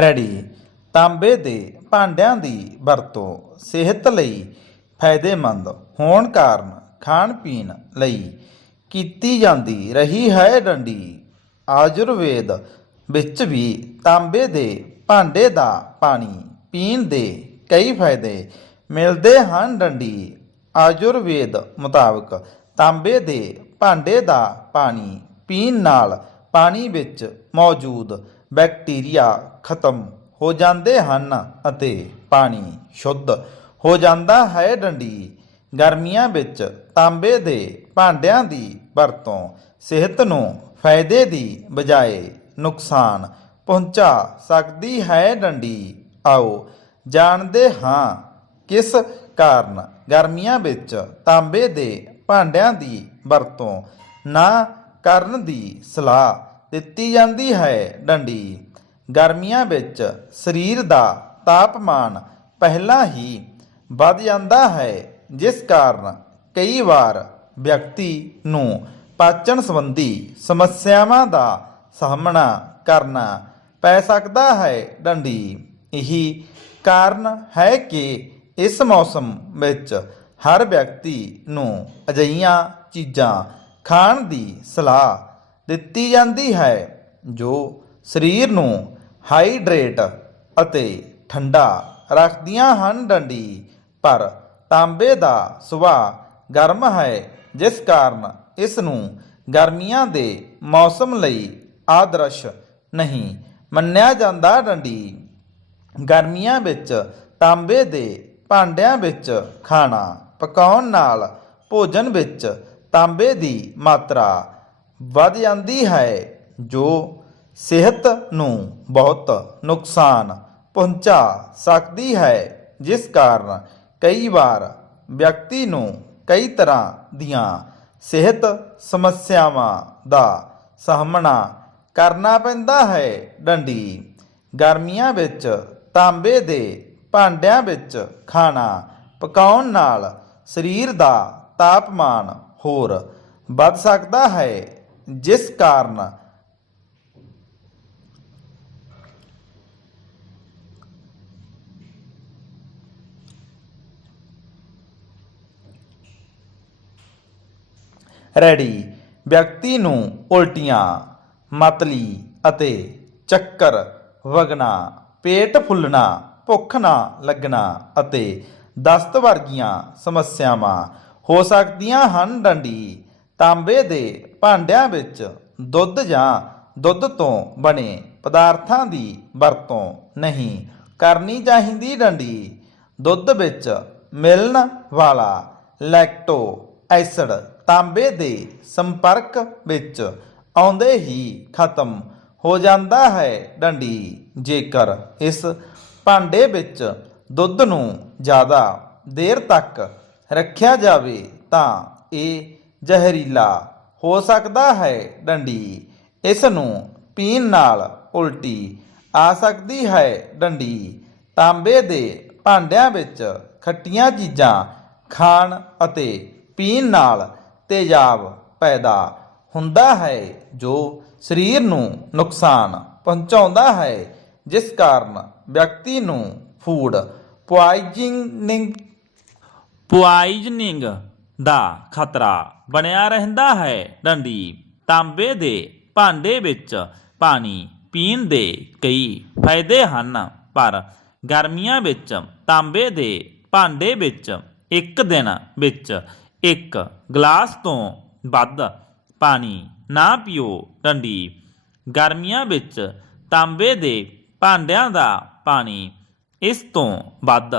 Ready ਤਾਂਬੇ ਦੇ ਭਾਂਡਿਆਂ ਦੀ ਵਰਤੋਂ ਸਿਹਤ ਲਈ ਫਾਇਦੇਮੰਦ ਹੋਣ ਕਾਰਨ ਖਾਣ ਪੀਣ ਲਈ ਕੀਤੀ ਜਾਂਦੀ ਰਹੀ ਹੈ ਡੰਡੀ। ਆਯੁਰਵੇਦ ਵਿੱਚ ਵੀ ਤਾਂਬੇ ਦੇ ਭਾਂਡੇ ਦਾ ਪਾਣੀ ਪੀਣ ਦੇ ਕਈ ਫਾਇਦੇ ਮਿਲਦੇ ਹਨ ਡੰਡੀ। ਆਯੁਰਵੇਦ ਮੁਤਾਬਕ ਤਾਂਬੇ ਦੇ ਭਾਂਡੇ ਦਾ ਪਾਣੀ ਪੀਣ ਨਾਲ ਪਾਣੀ ਵਿੱਚ ਮੌਜੂਦ ਬੈਕਟੀਰੀਆ ਖਤਮ ਹੋ ਜਾਂਦੇ ਹਨ ਅਤੇ ਪਾਣੀ ਸ਼ੁੱਧ ਹੋ ਜਾਂਦਾ ਹੈ। ਡੰਡੀ ਗਰਮੀਆਂ ਵਿੱਚ ਤਾਂਬੇ ਦੇ ਭਾਂਡਿਆਂ ਦੀ ਵਰਤੋਂ ਸਿਹਤ ਨੂੰ ਫਾਇਦੇ ਦੀ ਬਜਾਏ ਨੁਕਸਾਨ ਪਹੁੰਚਾ ਸਕਦੀ ਹੈ। ਡੰਡੀ, ਆਓ ਜਾਣਦੇ ਹਾਂ ਕਿਸ ਕਾਰਨ ਗਰਮੀਆਂ ਵਿੱਚ ਤਾਂਬੇ ਦੇ ਭਾਂਡਿਆਂ ਦੀ ਵਰਤੋਂ ਨਾ ਕਰਨ ਦੀ ਸਲਾਹ ਦਿੱਤੀ ਜਾਂਦੀ ਹੈ ਡੰਡੀ। ਗਰਮੀਆਂ ਵਿੱਚ ਸਰੀਰ ਦਾ ਤਾਪਮਾਨ ਪਹਿਲਾਂ ਹੀ ਵੱਧ ਜਾਂਦਾ ਹੈ, ਜਿਸ ਕਾਰਨ ਕਈ ਵਾਰ ਵਿਅਕਤੀ ਨੂੰ ਪਾਚਨ ਸੰਬੰਧੀ ਸਮੱਸਿਆਵਾਂ ਦਾ ਸਾਹਮਣਾ ਕਰਨਾ ਪੈ ਸਕਦਾ ਹੈ ਡੰਡੀ। ਇਹੀ ਕਾਰਨ ਹੈ ਕਿ ਇਸ ਮੌਸਮ ਵਿੱਚ ਹਰ ਵਿਅਕਤੀ ਨੂੰ ਅਜਈਆਂ ਚੀਜ਼ਾਂ ਖਾਣ ਦੀ ਸਲਾਹ ਦਿੱਤੀ ਜਾਂਦੀ ਹੈ, ਜੋ ਸਰੀਰ ਨੂੰ ਹਾਈਡਰੇਟ ਅਤੇ ਠੰਡਾ ਰੱਖਦੀਆਂ ਹਨ ਡੰਡੀ। ਪਰ ਤਾਂਬੇ ਦਾ ਸੁਭਾਅ ਗਰਮ ਹੈ, ਜਿਸ ਕਾਰਨ ਇਸ ਨੂੰ ਗਰਮੀਆਂ ਦੇ ਮੌਸਮ ਲਈ ਆਦਰਸ਼ ਨਹੀਂ ਮੰਨਿਆ ਜਾਂਦਾ ਡੰਡੀ। ਗਰਮੀਆਂ ਵਿੱਚ ਤਾਂਬੇ ਦੇ ਭਾਂਡਿਆਂ ਵਿੱਚ ਖਾਣਾ ਪਕਾਉਣ ਨਾਲ ਭੋਜਨ ਵਿੱਚ ਤਾਂਬੇ ਦੀ ਮਾਤਰਾ ਵੱਧ ਜਾਂਦੀ ਹੈ, ਜੋ ਸਿਹਤ ਨੂੰ ਬਹੁਤ ਨੁਕਸਾਨ ਪਹੁੰਚਾ ਸਕਦੀ ਹੈ, ਜਿਸ ਕਾਰਨ ਕਈ ਵਾਰ ਵਿਅਕਤੀ ਨੂੰ ਕਈ ਤਰ੍ਹਾਂ ਦੀਆਂ ਸਿਹਤ ਸਮੱਸਿਆਵਾਂ ਦਾ ਸਾਹਮਣਾ ਕਰਨਾ ਪੈਂਦਾ ਹੈ। ਡੰਡੀ, ਗਰਮੀਆਂ ਵਿੱਚ ਤਾਂਬੇ ਦੇ ਭਾਂਡਿਆਂ ਵਿੱਚ ਖਾਣਾ ਪਕਾਉਣ ਨਾਲ ਸਰੀਰ ਦਾ ਤਾਪਮਾਨ ਹੋਰ ਵੱਧ ਸਕਦਾ ਹੈ। ਜਿਸ ਕਾਰਨ ਰੈਡੀ, ਵਿਅਕਤੀ ਨੂੰ ਉਲਟੀਆਂ, ਮਤਲੀ ਅਤੇ ਚੱਕਰ, ਵਗਣਾ, ਪੇਟ ਫੁੱਲਣਾ, ਭੁੱਖ ਨਾ ਲੱਗਣਾ ਅਤੇ ਦਸਤ ਵਰਗੀਆਂ ਸਮੱਸਿਆਵਾਂ ਹੋ ਸਕਦੀਆਂ ਹਨ ਡੰਡੀ। ਤਾਂਬੇ ਦੇ ਭਾਂਡਿਆਂ ਵਿੱਚ ਦੁੱਧ ਜਾਂ ਦੁੱਧ ਤੋਂ ਬਣੇ ਪਦਾਰਥਾਂ ਦੀ ਵਰਤੋਂ ਨਹੀਂ ਕਰਨੀ ਚਾਹੀਦੀ ਡੰਡੀ। ਦੁੱਧ ਵਿੱਚ ਮਿਲਣ ਵਾਲਾ ਲੈਕਟੋ ਐਸਿਡ ਤਾਂਬੇ ਦੇ ਸੰਪਰਕ ਵਿੱਚ ਆਉਂਦੇ ਹੀ ਖਤਮ ਹੋ ਜਾਂਦਾ ਹੈ ਡੰਡੀ। ਜੇਕਰ ਇਸ ਭਾਂਡੇ ਵਿੱਚ ਦੁੱਧ ਨੂੰ ਜ਼ਿਆਦਾ ਦੇਰ ਤੱਕ ਰੱਖਿਆ ਜਾਵੇ ਤਾਂ ਇਹ ਜ਼ਹਿਰੀਲਾ ਹੋ ਸਕਦਾ ਹੈ ਡੰਡੀ। ਇਸ ਨੂੰ ਪੀਣ ਨਾਲ ਉਲਟੀ ਆ ਸਕਦੀ ਹੈ ਡੰਡੀ। ਤਾਂਬੇ ਦੇ ਭਾਂਡਿਆਂ ਵਿੱਚ ਖੱਟੀਆਂ ਚੀਜ਼ਾਂ ਖਾਣ ਅਤੇ ਪੀਣ ਨਾਲ ਤੇਜ਼ਾਬ ਪੈਦਾ ਹੁੰਦਾ ਹੈ, ਜੋ ਸਰੀਰ ਨੂੰ ਨੁਕਸਾਨ ਪਹੁੰਚਾਉਂਦਾ ਹੈ, ਜਿਸ ਕਾਰਨ ਵਿਅਕਤੀ ਨੂੰ ਫੂਡ ਪੁਆਇਜ਼ਨਿੰਗ ਪੁਆਇਜ਼ਨਿੰਗ ਦਾ ਖਤਰਾ ਬਣਿਆ ਰਹਿੰਦਾ ਹੈ। ਡੰਡੀ ਤਾਂਬੇ ਦੇ ਭਾਂਡੇ ਵਿੱਚ ਪਾਣੀ ਪੀਣ ਦੇ ਕਈ ਫਾਇਦੇ ਹਨ, ਪਰ ਗਰਮੀਆਂ ਵਿੱਚ ਤਾਂਬੇ ਦੇ ਭਾਂਡੇ ਵਿੱਚ ਇੱਕ ਦਿਨ ਵਿੱਚ ਇੱਕ ਗਲਾਸ ਤੋਂ ਵੱਧ ਪਾਣੀ ਨਾ ਪੀਓ। ਡੰਡੀ ਗਰਮੀਆਂ ਵਿੱਚ ਤਾਂਬੇ ਦੇ ਭਾਂਡਿਆਂ ਦਾ ਪਾਣੀ ਇਸ ਤੋਂ ਵੱਧ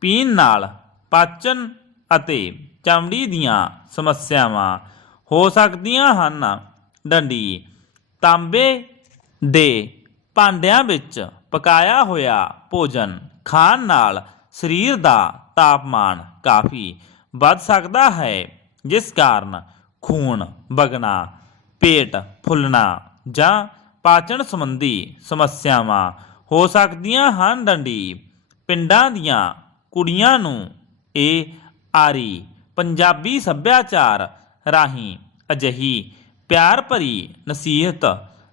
ਪੀਣ ਨਾਲ ਪਾਚਨ ਅਤੇ ਚਮੜੀ ਦੀਆਂ ਸਮੱਸਿਆਵਾਂ ਹੋ ਸਕਦੀਆਂ ਹਨ। ਡੰਡੀ ਤਾਂਬੇ ਦੇ ਭਾਂਡਿਆਂ ਵਿੱਚ ਪਕਾਇਆ ਹੋਇਆ ਭੋਜਨ ਖਾਣ ਨਾਲ ਸਰੀਰ ਦਾ ਤਾਪਮਾਨ ਕਾਫੀ ਵੱਧ ਸਕਦਾ ਹੈ, ਜਿਸ ਕਾਰਨ ਖੂਨ ਵਗਣਾ, ਪੇਟ ਫੁੱਲਣਾ ਜਾਂ ਪਾਚਨ ਸੰਬੰਧੀ ਸਮੱਸਿਆਵਾਂ ਹੋ ਸਕਦੀਆਂ ਹਨ। ਡੰਡੀ ਪਿੰਡਾਂ ਦੀਆਂ ਕੁੜੀਆਂ ਨੂੰ ਇਹ ਆਰੀ ਪੰਜਾਬੀ ਸੱਭਿਆਚਾਰ ਰਾਹੀਂ ਅਜਿਹੀ ਪਿਆਰ ਭਰੀ ਨਸੀਹਤ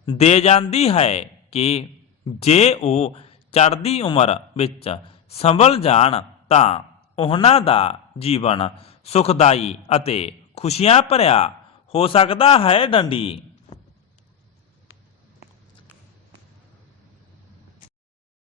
ਦੇ ਜਾਂਦੀ ਹੈ ਕਿ ਜੇ ਉਹ ਚੜ੍ਹਦੀ ਉਮਰ ਵਿੱਚ ਸੰਭਲ ਜਾਣ ਤਾਂ ਉਹਨਾਂ ਦਾ ਜੀਵਨ ਸੁਖਦਾਈ ਅਤੇ ਖੁਸ਼ੀਆਂ ਭਰਿਆ ਹੋ ਸਕਦਾ ਹੈ ਡੰਡੀ।